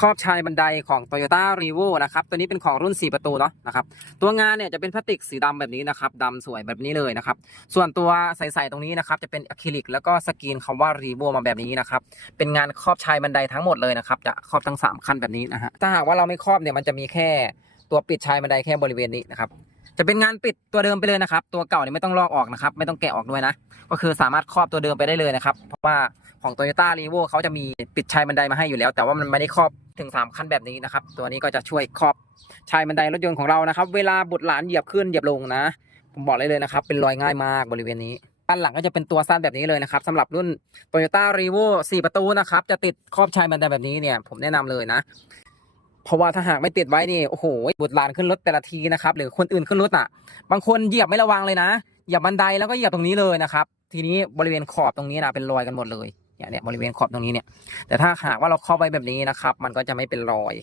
ครอบชายบันไดของ Toyota r e v o นะครับ ตัวนี้เป็นของรุ่น 4 ประตูเนาะนะครับ ตัวงานเนี่ยจะเป็นพลาสติกสีดำแบบนี้นะครับดำสวยแบบนี้เลยนะครับ ส่วนตัวใสๆตรงนี้นะครับจะเป็นอะคริลิกแล้วก็สกรีนคำว่า r e v o มาแบบนี้นะครับ เป็นงานครอบชายบันไดทั้งหมดเลยนะครับ จะครอบทั้ง3ขั้นแบบนี้นะฮะ ถ้าหากว่าเราไม่ครอบเนี่ยมันจะมีแค่ตัวปิดชายบันไดแค่บริเวณนี้นะครับจะเป็นงานปิดตัวเดิมไปเลยนะครับ ตัวเก่าเนี่ยไม่ต้องลอกออกนะครับ ไม่ต้องแกะออกด้วยนะ ก็คือสามารถครอบตัวเดิมไปได้เลยนะครับ เพราะว่าของ Toyota r e v o เขาจะมีปิดชายบันไดมาให้อยู่แล้ว แต่ว่ามันไม่ได้ครอบ ถึง3ขั้นแบบนี้นะครับ ตัวนี้ก็จะช่วยครอบชายบันไดรถยนต์ของเรานะครับ เวลาบุตรหลานเหยียบขึ้นเหยียบลงนะ ผมบอกเลยเลยนะครับ เป็นรอยง่ายมากบริเวณนี้ด้านหลังก็จะเป็นตัวสั้นแบบนี้เลยนะครับสำหรับรุ่น Toyota r e v o 4 ประตูนะครับ จะติดครอบชายบันไดแบบนี้เนี่ย ผมแนะนำเลยนะ เพราะว่าถ้าหากไม่ติดไว้นี่โอ้โหบุตรหลานขึ้นรถแต่ละทีนะครับ หรือคนอื่นขึ้นรถอะ บางคนเหยียบไม่ระวังเลยนะเหยียบบันไดแล้วก็เหยียบตรงนี้เลยนะครับ ทีนี้บริเวณขอบตรงนี้นะเป็นรอยกันหมดเลย เนี่ยเนี่ยบริเวณขอบตรงนี้เนี่ยแต่ถ้าหากว่าเราครอบไว้แบบนี้นะครับ มันก็จะไม่เป็นรอย